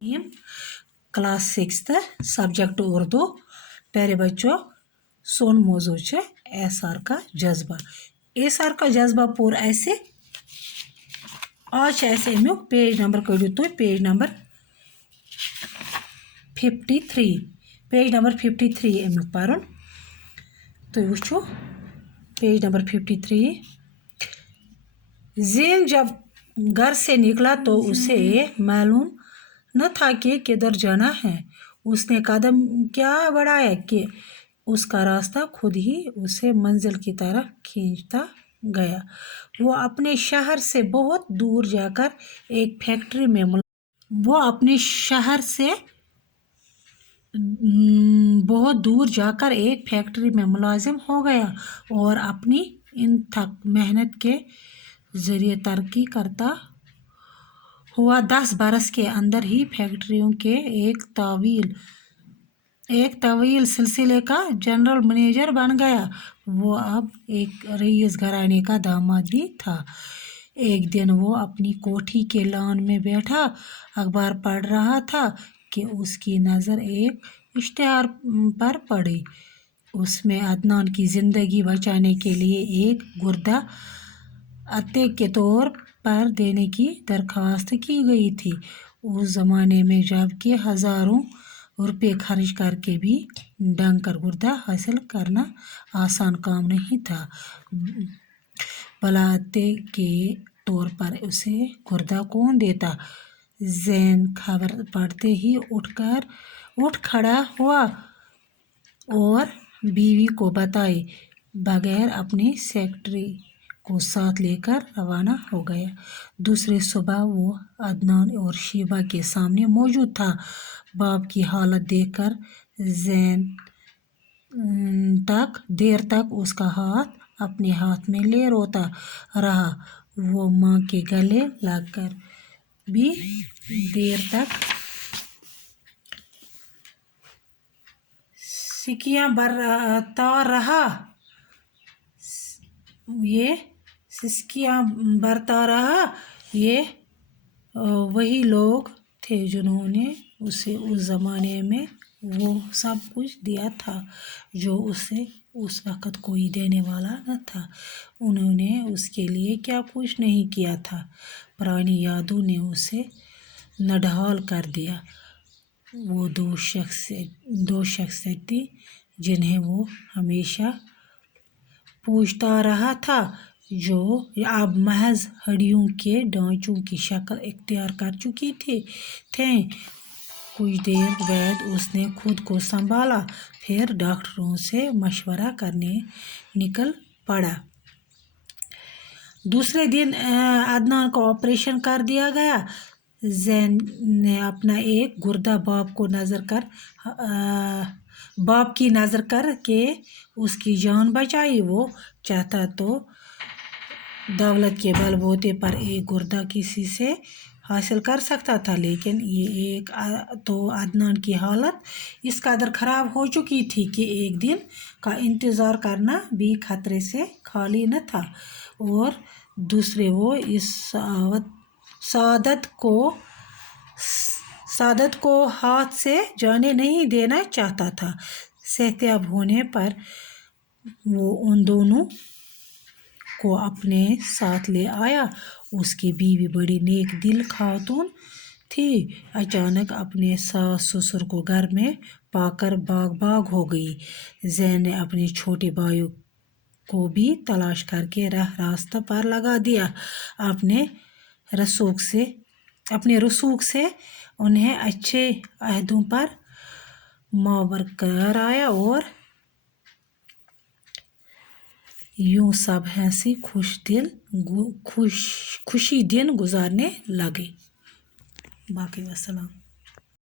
Class 6 subject Urdu. प्यारे बच्चों, सोन मौजू है एसआर का जज्बा। एसआर का जज्बा पूर ऐसे आज अमुक पेज नंबर कड़ो तुम पेज नंबर 53 पेज नंबर 53 अमुक पर्न तुम वो पेज नंबर 53। ज़ैन जब घर से निकला तो उसे मालूम न था कि किधर जाना है। उसने कदम क्या बढ़ाया कि उसका रास्ता खुद ही उसे मंजिल की तरफ खींचता गया। वो अपने शहर से बहुत दूर जाकर एक फैक्ट्री में मुलाजिम हो गया और अपनी इन थक मेहनत के जरिए तरक्की करता हुआ 10 बरस के अंदर ही फैक्ट्रियों के एक तवील सिलसिले का जनरल मैनेजर बन गया। वो अब एक रईस घराने का दामाद भी था। एक दिन वो अपनी कोठी के लॉन में बैठा अखबार पढ़ रहा था कि उसकी नज़र एक इश्तिहार पर पड़ी। उसमें अदनान की ज़िंदगी बचाने के लिए एक गुर्दा अते के तौर पर देने की दरख्वास्त की गई थी। उस ज़माने में जबकि हज़ारों रुपये खर्च करके भी ढंग कर गुर्दा हासिल करना आसान काम नहीं था, भला अते के तौर पर उसे गुर्दा कौन देता। ज़ैन खबर पढ़ते ही उठ खड़ा हुआ और बीवी को बताए बगैर अपनी सेक्रेटरी को साथ लेकर रवाना हो गया। दूसरी सुबह वो अदनान और शीबा के सामने मौजूद था। बाप की हालत देखकर ज़ैन देर तक उसका हाथ अपने हाथ में ले रोता रहा। वो माँ के गले लगकर भी देर तक सिसकियां बरता रहा। ये वही लोग थे जिन्होंने उसे उस ज़माने में वो सब कुछ दिया था जो उसे उस वक़्त कोई देने वाला न था। उन्होंने उसके लिए क्या कुछ नहीं किया था। पुरानी यादों ने उसे नढाल कर दिया। वो दो शख्सियत थी जिन्हें वो हमेशा पूछता रहा था, जो अब महज हड्डियों के ढांचों की शक्ल इख्तियार कर चुकी थे। कुछ देर बाद उसने खुद को संभाला, फिर डॉक्टरों से मशवरा करने निकल पड़ा। दूसरे दिन अदनान का ऑपरेशन कर दिया गया। ज़ैन ने अपना एक गुर्दा बाप की नज़र कर के उसकी जान बचाई। वो चाहता तो दौलत के बलबूते पर एक गुर्दा किसी से हासिल कर सकता था, लेकिन अदनान की हालत इस कदर ख़राब हो चुकी थी कि एक दिन का इंतज़ार करना भी खतरे से खाली न था। और दूसरे वो इस सादत को हाथ से जाने नहीं देना चाहता था। सेहतयाब होने पर वो उन दोनों को अपने साथ ले आया। उसकी बीवी बड़ी नेक दिल खातून थी। अचानक अपने सास ससुर को घर में पाकर बाग हो गई। ज़ैन ने अपने छोटे भाइयों को भी तलाश करके रास्ता पर लगा दिया। अपने रसूख से उन्हें अच्छे अहदों पर मावर कराया और यूं सब हंसी खुशी दिन गुजारने लगे। बाकी वसलाम।